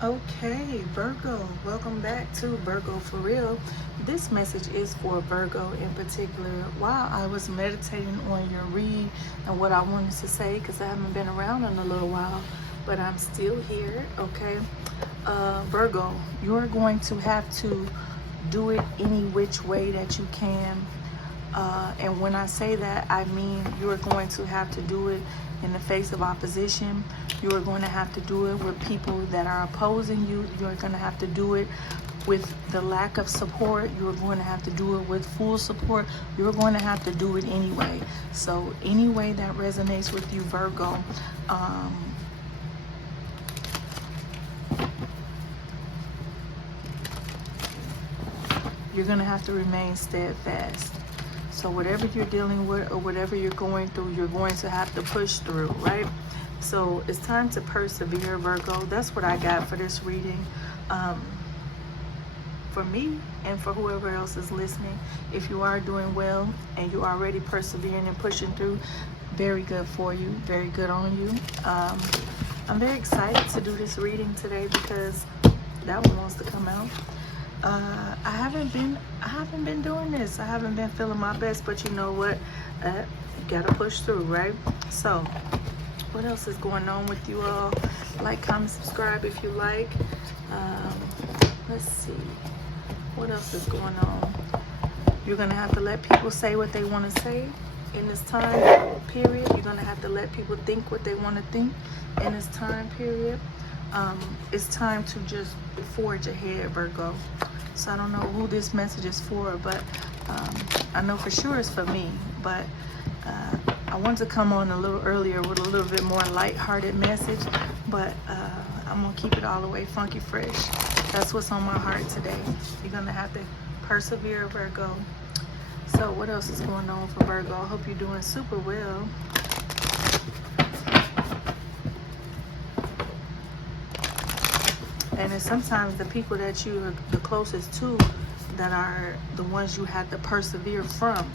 Okay, Virgo, welcome back to Virgo for Real. This message is for Virgo in particular. While I was meditating on your read and what I wanted to say, because I haven't been around in a little while, but I'm still here, okay? Virgo, you're going to have to do it any which way that you can. And when I say that, I mean you're going to have to do it in the face of opposition. You are going to have to do it with people that are opposing you. You're going to have to do it with the lack of support. You're going to have to do it with full support. You're going to have to do it anyway. So any way that resonates with you, Virgo, you're going to have to remain steadfast. So whatever you're dealing with or whatever you're going through, you're going to have to push through, right? So it's time to persevere, Virgo. That's what I got for this reading. For me and for whoever else is listening, if you are doing well and you're already persevering and pushing through, very good for you, very good on you. I'm very excited to do this reading today because that one wants to come out. I haven't been doing this. I haven't been feeling my best, but you know what? You gotta push through, right? So what else is going on with you all? Like, comment, subscribe if you like. Let's see, what else is going on? You're gonna have to let people say what they want to say in this time period. You're gonna have to let people think what they want to think in this time period. It's time to just forge ahead, Virgo. So I don't know who this message is for, but I know for sure it's for me. But I wanted to come on a little earlier with a little bit more lighthearted message, but I'm gonna keep it all the way funky fresh. That's what's on my heart today. You're gonna have to persevere, Virgo. So what else is going on for Virgo? I hope you're doing super well. And it's sometimes the people that you are the closest to that are the ones you have to persevere from.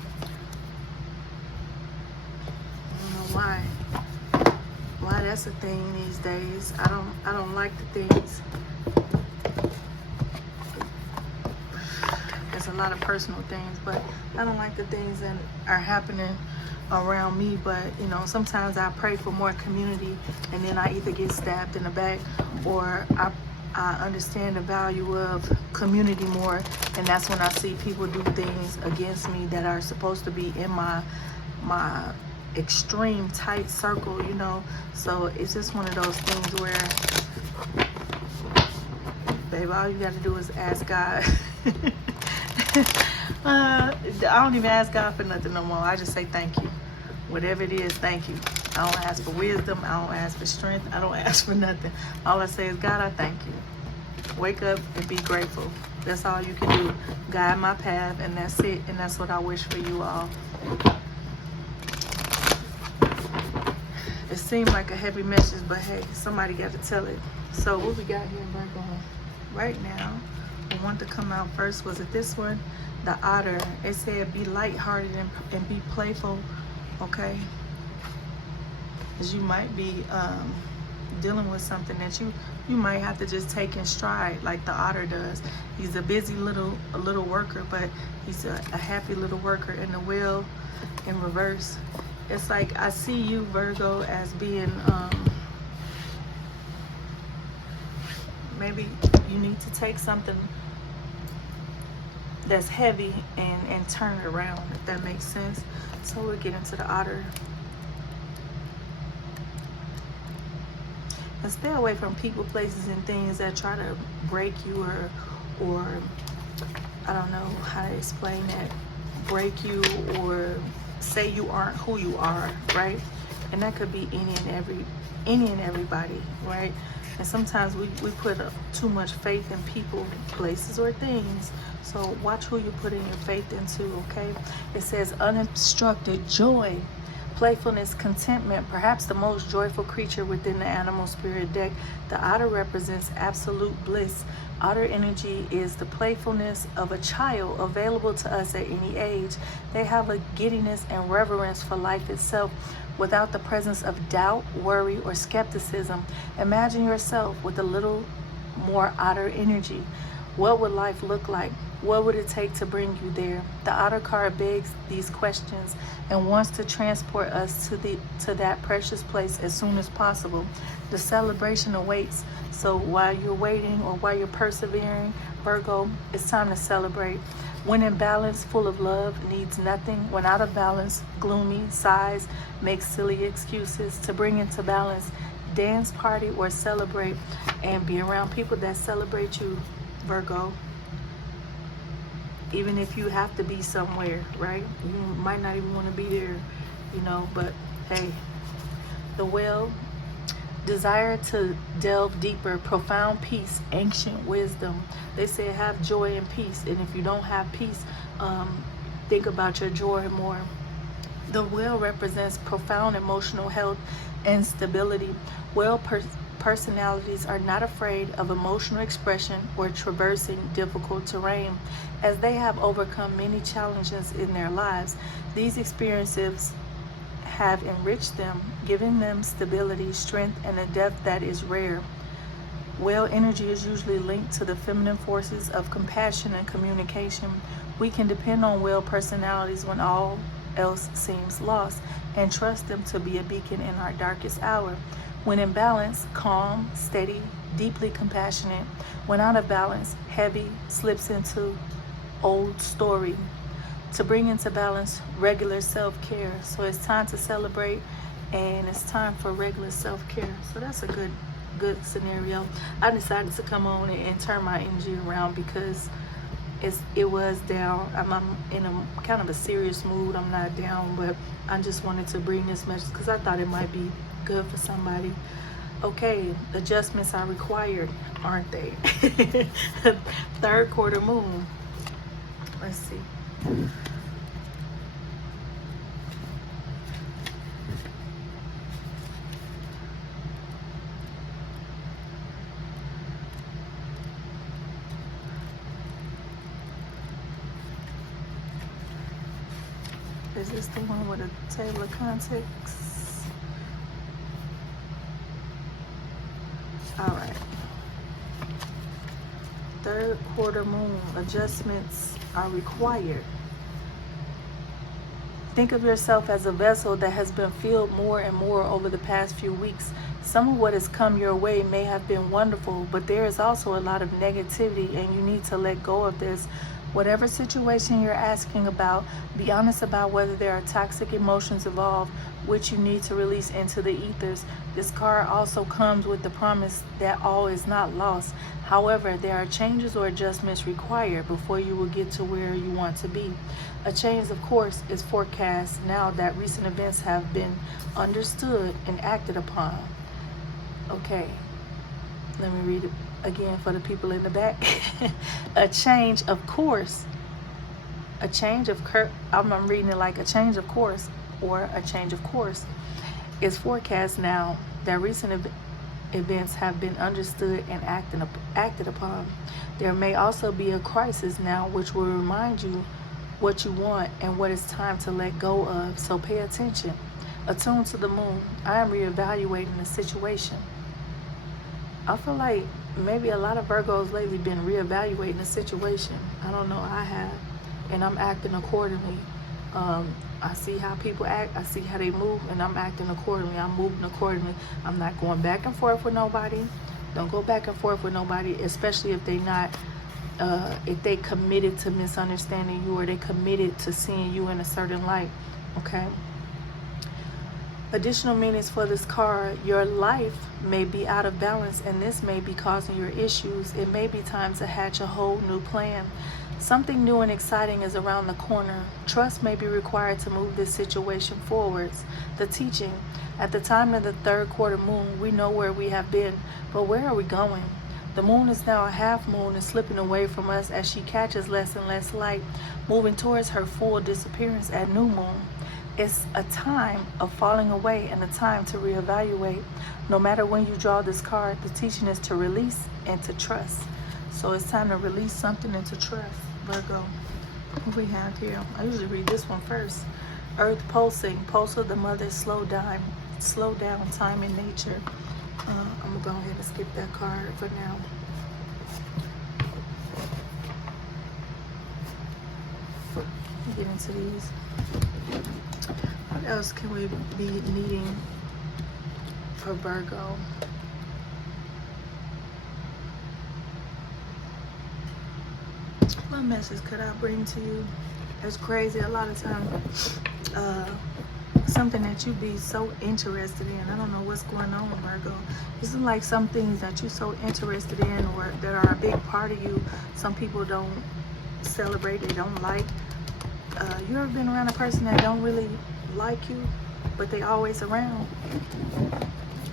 I don't know why that's a thing these days. I don't like the things. There's a lot of personal things, but I don't like the things that are happening around me. But you know, sometimes I pray for more community, and then I either get stabbed in the back, or I understand the value of community more, and that's when I see people do things against me that are supposed to be in my extreme tight circle, you know. So it's just one of those things where, baby, all you got to do is ask God. I don't even ask God for nothing no more. I just say thank you. Whatever it is, thank you. I don't ask for wisdom. I don't ask for strength. I don't ask for nothing. All I say is, God, I thank you. Wake up and be grateful. That's all you can do. Guide my path, and that's it. And that's what I wish for you all. It seemed like a heavy message, but hey, somebody got to tell it. So what we got here, Virgo? Right now, the one to come out first, was it this one? The otter. It said be lighthearted and be playful, okay? Because you might be dealing with something that you might have to just take in stride, like the otter does. He's a busy little worker, but he's a happy little worker. In the wheel in reverse, it's like I see you, Virgo, as being maybe you need to take something that's heavy and turn it around, if that makes sense. So we'll get into the otter. And stay away from people, places, and things that try to break you or I don't know how to explain that, break you or say you aren't who you are, right? And that could be any and everybody, right? And sometimes we put too much faith in people, places, or things. So watch who you put in your faith into, okay? It says unobstructed joy, playfulness, contentment, perhaps the most joyful creature within the animal spirit deck. The otter represents absolute bliss. Otter energy is the playfulness of a child available to us at any age. They have a giddiness and reverence for life itself without the presence of doubt, worry, or skepticism. Imagine yourself with a little more outer energy. What would life look like? What would it take to bring you there? The outer card begs these questions and wants to transport us to that precious place as soon as possible. The celebration awaits. So while you're waiting or while you're persevering, Virgo, it's time to celebrate. When in balance, full of love, needs nothing. When out of balance, gloomy, sighs, makes silly excuses. To bring into balance, dance, party, or celebrate, and be around people that celebrate you, Virgo. Even if you have to be somewhere, right? You might not even want to be there, you know, but hey, the Whale, desire to delve deeper, profound peace, ancient wisdom. They say have joy and peace, and if you don't have peace, think about your joy more. The Whale represents profound emotional health and stability. Whale personalities are not afraid of emotional expression or traversing difficult terrain. As they have overcome many challenges in their lives, these experiences have enriched them, giving them stability, strength, and a depth that is rare. Whale energy is usually linked to the feminine forces of compassion and communication. We can depend on whale personalities when all else seems lost, and trust them to be a beacon in our darkest hour. When in balance, calm, steady, deeply compassionate. When out of balance, heavy, slips into old story. To bring into balance, regular self-care. So it's time to celebrate, and it's time for regular self-care. So that's a good scenario. I decided to come on and turn my energy around because it was down. I'm in a kind of a serious mood. I'm not down, but I just wanted to bring this message because I thought it might be good for somebody. Okay, adjustments are required, aren't they? Third quarter moon. Let's see. Is this the one with a table of contents? All right. Third quarter moon, adjustments are required. Think of yourself as a vessel that has been filled more and more over the past few weeks. Some of what has come your way may have been wonderful, but there is also a lot of negativity, and you need to let go of this. Whatever situation you're asking about, be honest about whether there are toxic emotions involved, which you need to release into the ethers. This card also comes with the promise that all is not lost. However, there are changes or adjustments required before you will get to where you want to be. A change, of course, is forecast now that recent events have been understood and acted upon. Okay, let me read it again for the people in the back. A change, of course. I'm reading it like a change of course, or a change of course is forecast now that recent events have been understood and acted upon. There may also be a crisis now which will remind you what you want and what it's time to let go of. So pay attention. Attuned to the moon, I am reevaluating the situation. I feel like maybe a lot of Virgos lately been reevaluating the situation. I don't know, I have, and I'm acting accordingly. I see how people act, I see how they move, and I'm acting accordingly. I'm moving accordingly. I'm not going back and forth with nobody. Don't go back and forth with nobody, especially if if they committed to misunderstanding you, or they committed to seeing you in a certain light. Okay. Additional meanings for this card: your life may be out of balance, and this may be causing your issues. It may be time to hatch a whole new plan. Something new and exciting is around the corner. Trust may be required to move this situation forwards. The teaching: at the time of the third quarter moon, we know where we have been, but where are we going? The moon is now a half moon and slipping away from us as she catches less and less light, moving towards her full disappearance at new moon. It's a time of falling away and a time to reevaluate. No matter when you draw this card, the teaching is to release and to trust. So it's time to release something and to trust. Virgo, what we have here? I usually read this one first. Earth pulsing, pulse of the mother, slow down time in nature. I'm gonna go ahead and skip that card for now. Get into these. What else can we be needing for Virgo? What message could I bring to you? It's crazy. A lot of times, something that you be so interested in. I don't know what's going on with Virgo. It's like some things that you're so interested in or that are a big part of you, some people don't celebrate, they don't like. You ever been around a person that don't really like you, but they always around?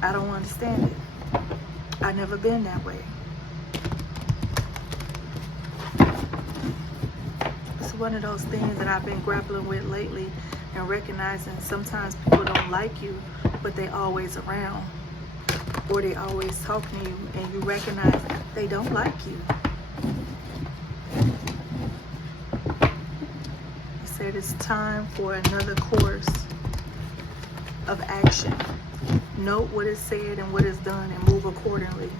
I don't understand it. I never been that way. It's one of those things that I've been grappling with lately and recognizing sometimes people don't like you, but they always around, or they always talking to you, and you recognize that they don't like you. He said it's time for another course of action. Note what is said and what is done and move accordingly.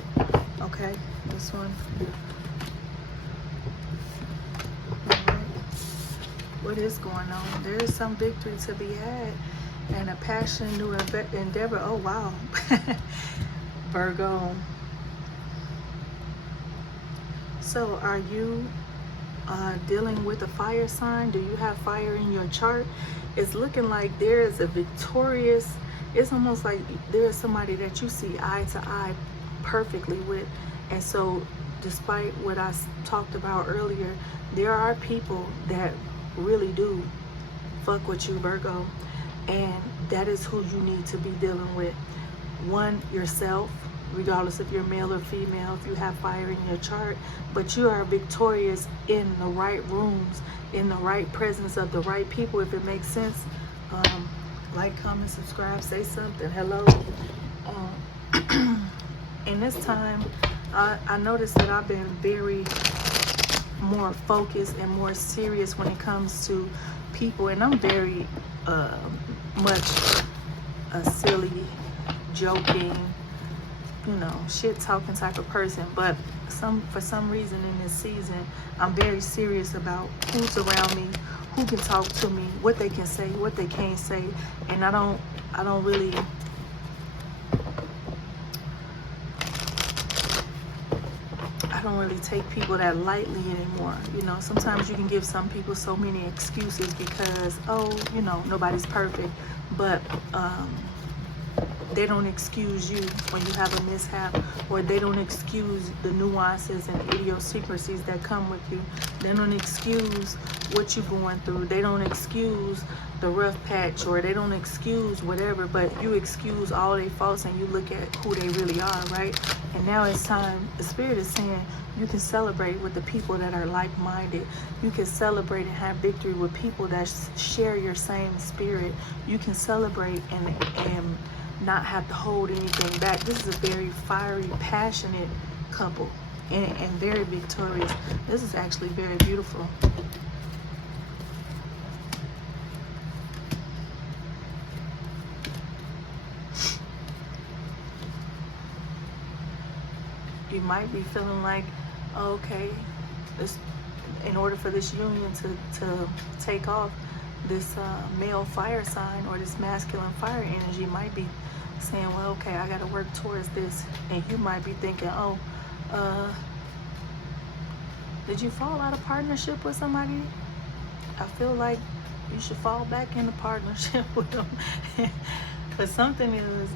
Okay, this one. What is going on? There is some victory to be had and a passion, new endeavor. Oh wow. Virgo. So are you dealing with a fire sign? Do you have fire in your chart? It's looking like there is a victorious, it's almost like there's somebody that you see eye to eye perfectly with. And so despite what I talked about earlier, there are people that really do fuck with you, Virgo, and that is who you need to be dealing with. One, yourself, regardless if you're male or female, if you have fire in your chart, but you are victorious in the right rooms, in the right presence of the right people, if it makes sense. Like, comment, subscribe, say something, hello. And this time I noticed that I've been very more focused and more serious when it comes to people, and I'm very much a silly, joking, you know, shit talking type of person, but for some reason in this season I'm very serious about who's around me, who can talk to me, what they can say, what they can't say, and I don't really take people that lightly anymore. You know, sometimes you can give some people so many excuses because, oh, you know, nobody's perfect, but they don't excuse you when you have a mishap, or they don't excuse the nuances and idiosyncrasies that come with you. They don't excuse what you're going through. They don't excuse the rough patch, or they don't excuse whatever, but you excuse all their faults and you look at who they really are, right? And now it's time, the Spirit is saying, you can celebrate with the people that are like-minded. You can celebrate and have victory with people that share your same spirit. You can celebrate and not have to hold anything back. This is a very fiery, passionate couple, and very victorious. This is actually very beautiful. You might be feeling like, okay, in order for this union to take off, this male fire sign or this masculine fire energy might be saying, well, okay, I got to work towards this. And you might be thinking, oh, did you fall out of partnership with somebody? I feel like you should fall back into partnership with them. But something is,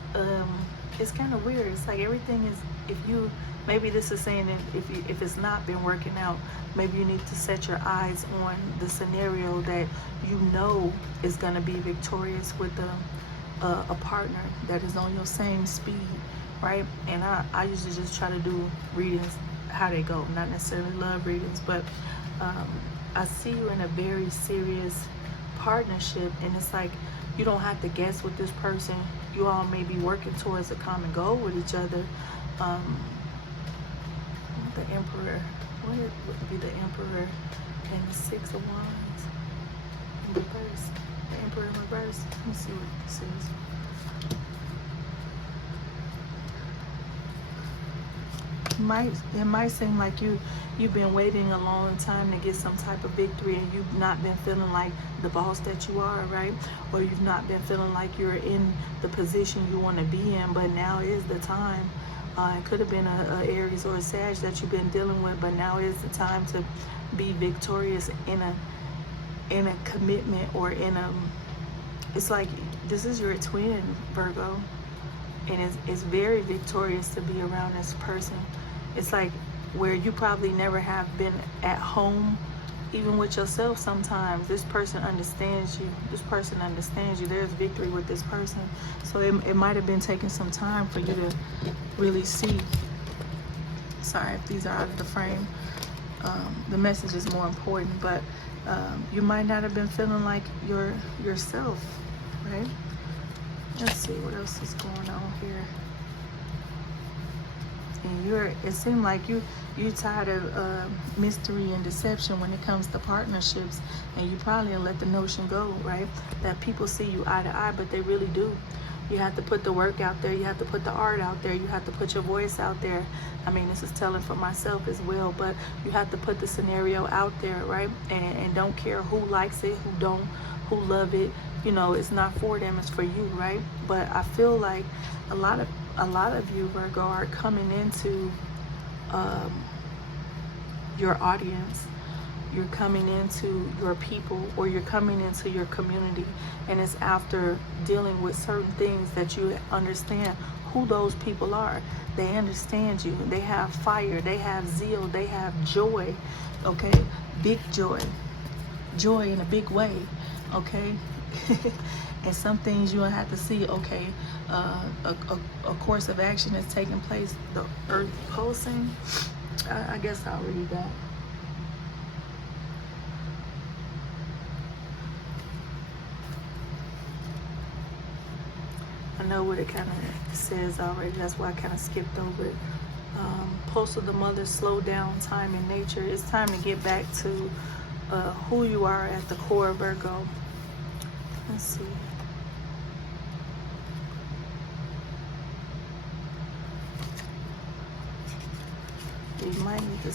it's kind of weird. It's like everything is, maybe this is saying that if it's not been working out, maybe you need to set your eyes on the scenario that you know is going to be victorious with a partner that is on your same speed, right? And I usually just try to do readings how they go, not necessarily love readings, but I see you in a very serious partnership, and it's like you don't have to guess with this person. You all may be working towards a common goal with each other. The Emperor, what would be the Emperor and the Six of Wands in reverse? The Emperor in reverse. Let me see what this is. it might seem like you've been waiting a long time to get some type of victory, and you've not been feeling like the boss that you are, right? Or you've not been feeling like you're in the position you want to be in, but now is the time. It could have been a Aries or a Sag that you've been dealing with, but now is the time to be victorious in a commitment, or in a, it's like this is your twin, Virgo, and it's very victorious to be around this person. It's like where you probably never have been at home, even with yourself sometimes. This person understands you. This person understands you. There's victory with this person. So it might have been taking some time for you to really see. Sorry if these are out of the frame. The message is more important, but you might not have been feeling like yourself, right? Let's see what else is going on here. And it seemed like you're tired of mystery and deception when it comes to partnerships, and you probably let the notion go, right? That people see you eye to eye, but they really do. You have to put the work out there. You have to put the art out there. You have to put your voice out there. I mean, this is telling for myself as well, but you have to put the scenario out there, right? And don't care who likes it, who don't, who love it. You know, it's not for them, it's for you, right? But I feel like a lot of you, Virgo, are coming into your audience. You're coming into your people, or you're coming into your community, and it's after dealing with certain things that you understand who those people are. They understand you. They have fire. They have zeal. They have joy. Okay, big joy in a big way. Okay. And some things you'll have to see, okay, a course of action is taking place. The earth pulsing, I guess I'll read that. I know what it kind of says already, that's why I kind of skipped over it. Pulse of the mother, slow down, time in nature. It's time to get back to who you are at the core, Virgo. Let's see. You might need to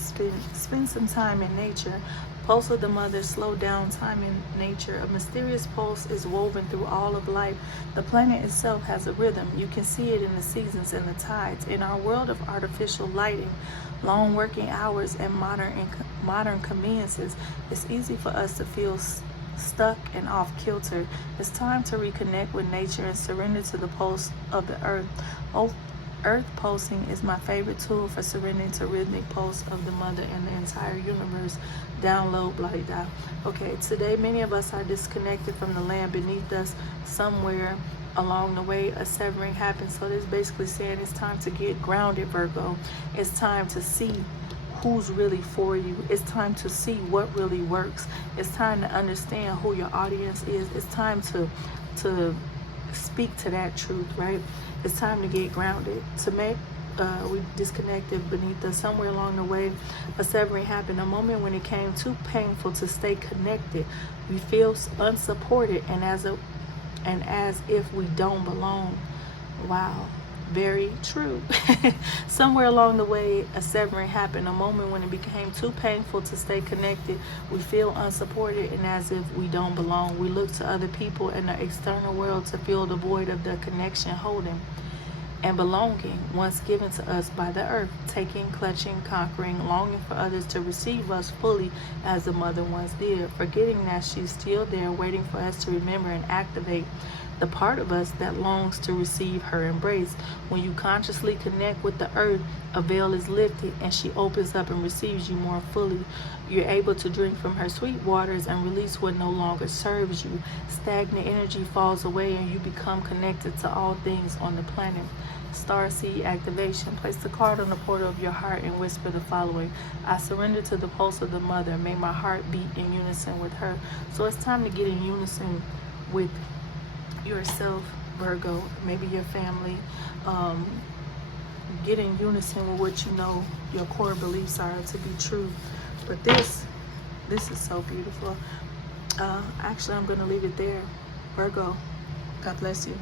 spend some time in nature. Pulse of the mother, slow down, time in nature. A mysterious pulse is woven through all of life. The planet itself has a rhythm. You can see it in the seasons and the tides. In our world of artificial lighting, long working hours, and modern conveniences, it's easy for us to feel stuck and off kilter. It's time to reconnect with nature and surrender to the pulse of the earth. Earth pulsing is my favorite tool for surrendering to rhythmic pulse of the mother and the entire universe. Download, blah, blah, blah. Okay, today many of us are disconnected from the land beneath us. Somewhere along the way, a severing happens. So this is basically saying it's time to get grounded, Virgo. It's time to see who's really for you. It's time to see what really works. It's time to understand who your audience is. It's time to speak to that truth, right? It's time to get grounded. To make we disconnected beneath us. Somewhere along the way, a severing happened, a moment when it came too painful to stay connected. We feel unsupported and as if we don't belong. Wow. Very true. Somewhere along the way, a severing happened, a moment when it became too painful to stay connected. We feel unsupported and as if we don't belong. We look to other people in the external world to fill the void of the connection, holding and belonging once given to us by the earth, taking, clutching, conquering, longing for others to receive us fully as the mother once did, forgetting that she's still there waiting for us to remember and activate the part of us that longs to receive her embrace. When you consciously connect with the earth, a veil is lifted and she opens up and receives you more fully. You're able to drink from her sweet waters and release what no longer serves you. Stagnant energy falls away and you become connected to all things on the planet. Starseed activation. Place the card on the portal of your heart and whisper the following: I surrender to the pulse of the mother. May my heart beat in unison with her. So it's time to get in unison with yourself, Virgo, maybe your family. Get in unison with what you know your core beliefs are to be true. But this is so beautiful. Actually, I'm going to leave it there. Virgo, God bless you.